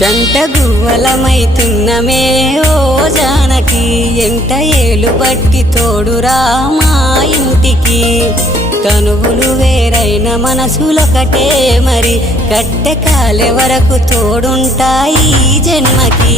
జంట గువ్వలమైతున్నమే ఓ జానకి ఎంట ఏలు బట్టి తోడురా మా ఇంటికి తనువులు వేరైన మనసులొకటే మరి కట్టె కాలే వరకు తోడుంటాయి జన్మకి